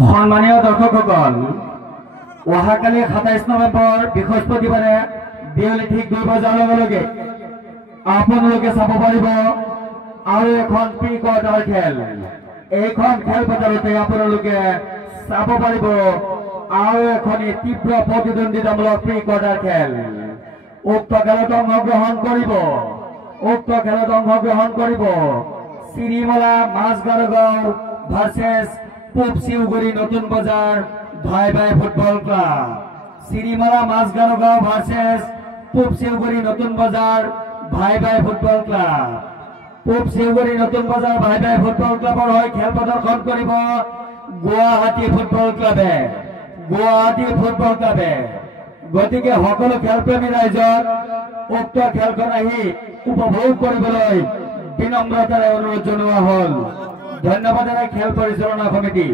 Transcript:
সম্মানীয় দৰ্শকসকল, অহাকালি ২৭ নৱেম্বৰ বৃহস্পতিবাৰে বিয়লি ঠিক ২ বজাৰ লগে লগে আপোনালোকে চাব পাৰিব আৰু এখন প্ৰি কোৱাৰ্টাৰ খেল। এইখন খেল পথাৰতে আপোনালোকে চাব পাৰিব আৰু এখন তীব্ৰ প্ৰতিদ্বন্দ্বিতামূলক প্ৰি কোৱাৰ্টাৰ খেল। উক্ত খেলত অংশগ্ৰহণ কৰিব চিৰিমলা মাছগাঁও ভাৰ্চেছ পূব শিউগুৰি নতুন বজাৰ ভাই ভাই ফুটবল ক্লাব। চিৰিমলা মাছগাঁও ভাৰ্চেছ পূব শিউগুৰি নতুন বজাৰ ভাই ভাই ফুটবল ক্লাব। পূব শিউগুৰি নতুন বজাৰ ভাই ভাই ফুটবল ক্লাবৰ হৈ খেল প্ৰদৰ্শন কৰিব গুৱাহাটী ফুটবল ক্লাবে। গতিকে সকলো খেলপ্ৰেমী ৰাইজক উক্ত খেলখন আহি উপভোগ কৰিবলৈ বিনম্ৰতাৰে অনুৰোধ জনোৱা হ'ল। ধন্যবাদ খেল পৰিচালনা সমিতি।